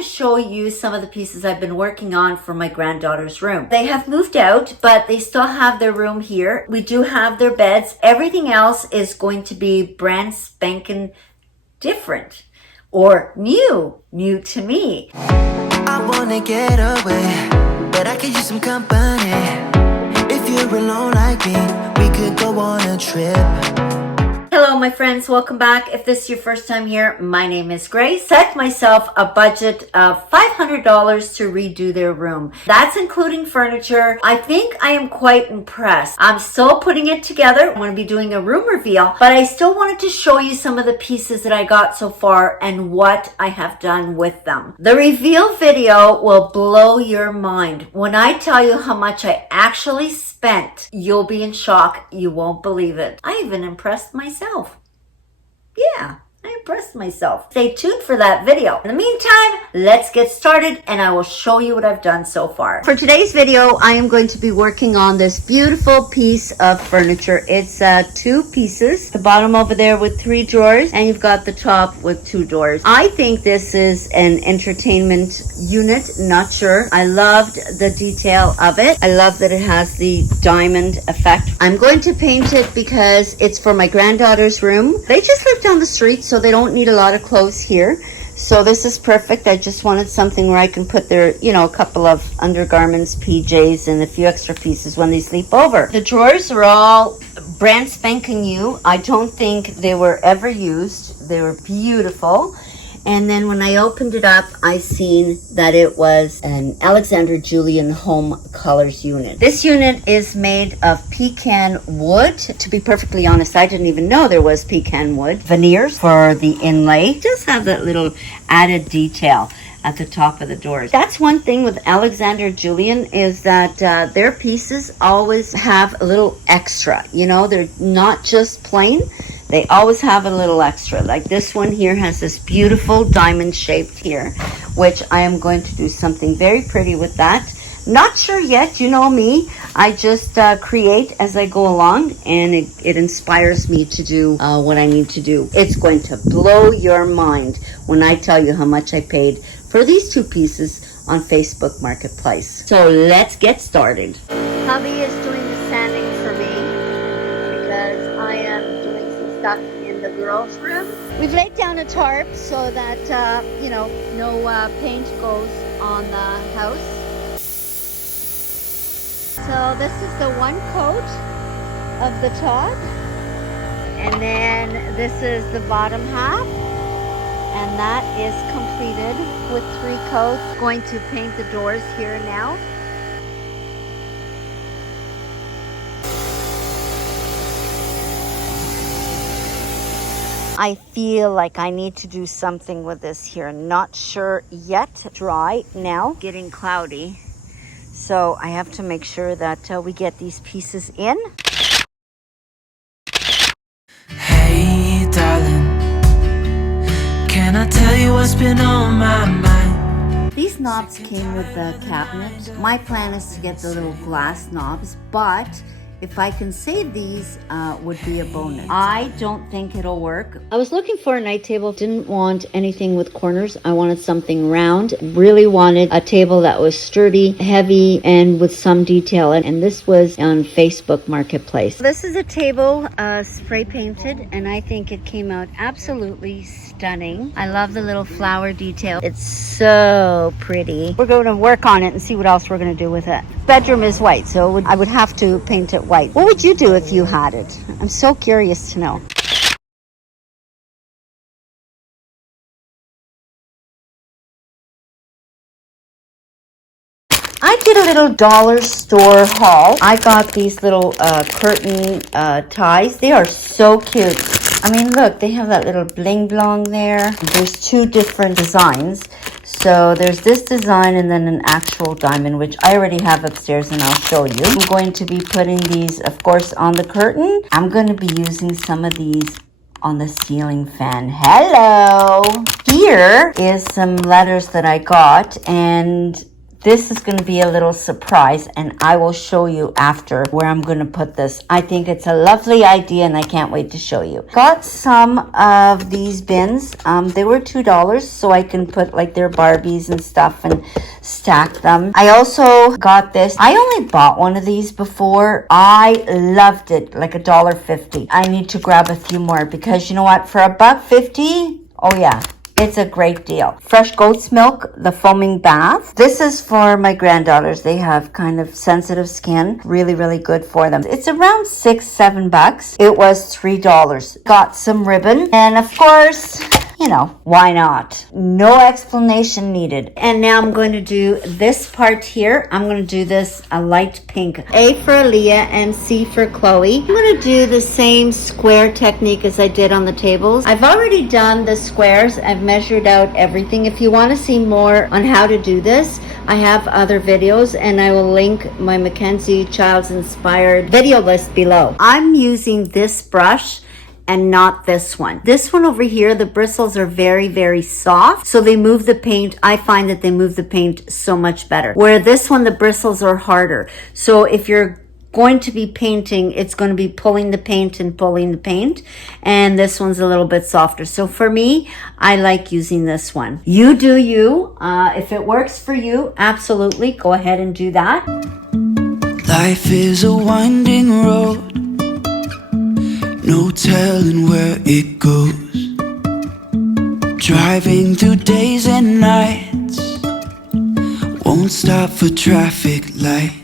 to show you some of the pieces I've been working on for my granddaughter's room. They have moved out, but they still have their room here. We do have their beds. Everything else is going to be brand spanking different or new to me. I wanna get away, but I could use some company. If you're alone like me, we could go on a trip. Hello, my friends. Welcome back. If this is your first time here, my name is Grace. Set myself a budget of $500 to redo their room. That's including furniture. I think I am quite impressed. I'm still putting it together. I'm going to be doing a room reveal, but I still wanted to show you some of the pieces that I got so far and what I have done with them. The reveal video will blow your mind. When I tell you how much I actually spent, you'll be in shock. You won't believe it. I even impressed myself. Yeah, I impressed myself. Stay tuned for that video. In the meantime, let's get started and I will show you what I've done so far. For today's video, I am going to be working on this beautiful piece of furniture. It's two pieces. The bottom over there with 3 drawers, and you've got the top with 2 doors. I think this is an entertainment unit, not sure. I loved the detail of it. I love that it has the diamond effect. I'm going to paint it because it's for my granddaughter's room. They just live down the street, so they don't need a lot of clothes here. So this is perfect. I just wanted something where I can put their, a couple of undergarments, PJs, and a few extra pieces when they sleep over. The drawers are all brand spanking new. I don't think they were ever used. They were beautiful. And then when I opened it up, I seen that it was an Alexander Julian Home Colors unit. This unit is made of pecan wood. To be perfectly honest, I didn't even know there was pecan wood. Veneers for the inlay. Just have that little added detail at the top of the doors. That's one thing with Alexander Julian is that their pieces always have a little extra. They're not just plain. They always have a little extra. Like this one here has this beautiful diamond shaped here, which I am going to do something very pretty with that. Not sure yet, you know me. I just create as I go along, and it inspires me to do what I need to do. It's going to blow your mind when I tell you how much I paid for these 2 pieces on Facebook Marketplace. So let's get started. Hubby is doing the sanding for me because I am doing some stuff in the girls' room. We've laid down a tarp so that, no paint goes on the house. So this is the one coat of the top, and then this is the bottom half, and that is completed with 3 coats. Going to paint the doors here now. I feel like I need to do something with this here. Not sure yet. Dry now, getting cloudy. So I have to make sure that we get these pieces in. Hey, darling, can I tell you what's been on my mind? These knobs came with the cabinet. My plan is to get the little glass knobs, but if I can save these, would be a bonus. I don't think it'll work. I was looking for a night table. Didn't want anything with corners. I wanted something round. Really wanted a table that was sturdy, heavy, and with some detail. And this was on Facebook Marketplace. This is a table spray painted, and I think it came out absolutely stunning. I love the little flower detail. It's so pretty. We're going to work on it and see what else we're going to do with it. Bedroom is white, so I would have to paint it white. What would you do if you had it? I'm so curious to know. I did a little dollar store haul. I got these little curtain ties. They are so cute. I mean, look, they have that little bling blong there. There's 2 different designs. So there's this design and then an actual diamond, which I already have upstairs and I'll show you. I'm going to be putting these, of course, on the curtain. I'm going to be using some of these on the ceiling fan. Hello! Here is some letters that I got, and this is going to be a little surprise, and I will show you after where I'm going to put this. I think it's a lovely idea, and I can't wait to show you. Got some of these bins. They were $2, so I can put like their Barbies and stuff and stack them. I also got this. I only bought one of these before. I loved it, like $1.50. I need to grab a few more because you know what? For $1.50, oh yeah. It's a great deal. Fresh goat's milk, the foaming bath. This is for my granddaughters. They have kind of sensitive skin. Really, really good for them. It's around $6-7. It was $3. Got some ribbon. And of course, you know, why not? No explanation needed. And now I'm going to do this part here. I'm going to do this a light pink. A for Aaliyah and C for Chloe. I'm going to do the same square technique as I did on the tables. I've already done the squares. I've measured out everything. If you want to see more on how to do this, I have other videos, and I will link my Mackenzie Childs inspired video list below. I'm using this brush and not this one. This one over here, the bristles are very, very soft, so they move the paint. I find that they move the paint so much better. Where this one, the bristles are harder. So if you're going to be painting, it's going to be pulling the paint and pulling the paint, and this one's a little bit softer. So for me, I like using this one. You do you. If it works for you, absolutely go ahead and do that. Life is a winding road, no telling where it goes. Driving through days and nights, won't stop for traffic lights.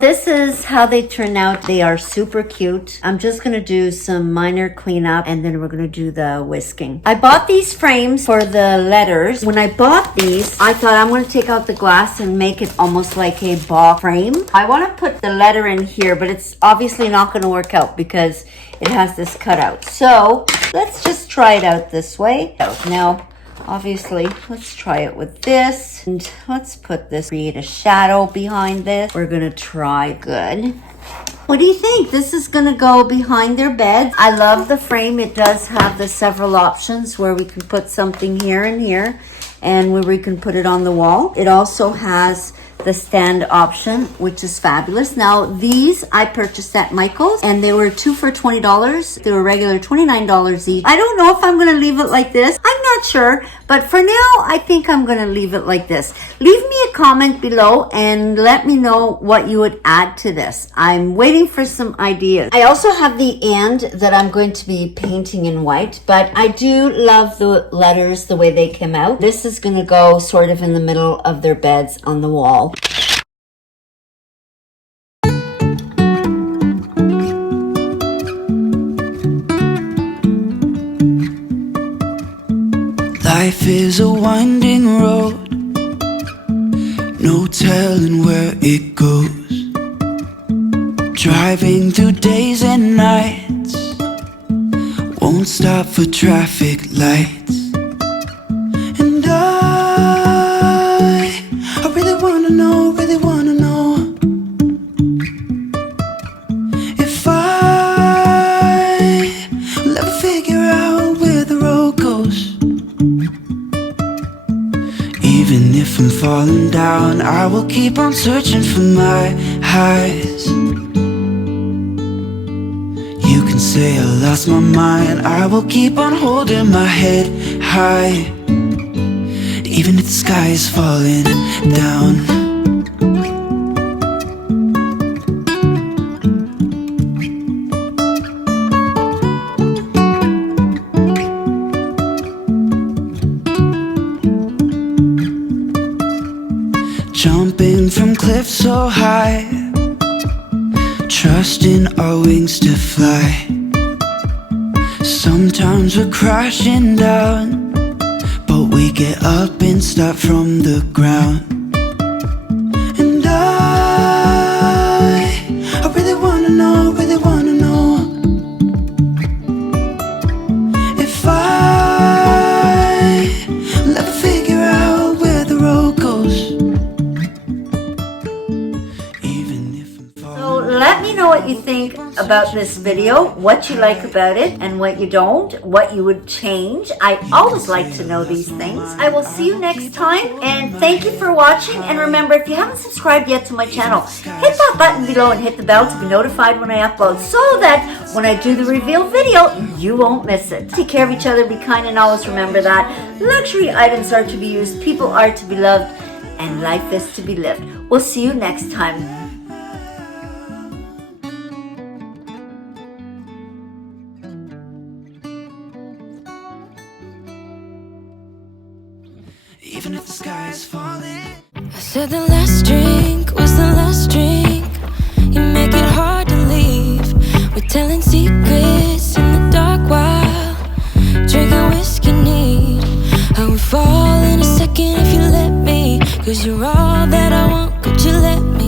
This is how they turn out. They are super cute. I'm just gonna do some minor cleanup, and then we're gonna do the whisking. I bought these frames for the letters. When I bought these, I thought I'm gonna take out the glass and make it almost like a ball frame. I wanna put the letter in here, but it's obviously not gonna work out because it has this cutout. So let's just try it out this way. Now, obviously, let's try it with this, and let's put this, create a shadow behind this. We're gonna try good. What do you think? This is gonna go behind their bed. I love the frame. It does have the several options where we can put something here and here, and where we can put it on the wall. It also has the stand option, which is fabulous. Now, these I purchased at Michael's, and they were 2 for $20. They were regular $29 each. I don't know if I'm gonna leave it like this. I'm not sure, but for now, I think I'm gonna leave it like this. Leave me a comment below and let me know what you would add to this. I'm waiting for some ideas. I also have the and that I'm going to be painting in white, but I do love the letters the way they came out. This is gonna go sort of in the middle of their beds on the wall. Life is a winding road, no telling where it goes. Driving through days and nights, won't stop for traffic lights. And I really wanna know, if I'll ever figure out where the road goes. Even if I'm falling down, I will keep on searching for my highs. You can say I lost my mind, I will keep on holding my head high. Even if the sky is falling down. Jumping from cliffs so high, trusting our wings to fly. Sometimes we're crashing down, but we get up and start from the ground. And I really wanna know, if I'll ever figure out where the road goes. Let me know what you think about this video, what you like about it and what you don't, what you would change. I always like to know these things. I will see you next time, and thank you for watching. And remember, if you haven't subscribed yet to my channel, hit that button below and hit the bell to be notified when I upload, so that when I do the reveal video, you won't miss it. Take care of each other, be kind, and always remember that luxury items are to be used, people are to be loved, and life is to be lived. We'll see you next time. Even if the sky is falling. I said the last drink was the last drink. You make it hard to leave. We're telling secrets in the dark while drinking whiskey neat. I would fall in a second if you let me, 'cause you're all that I want, could you let me?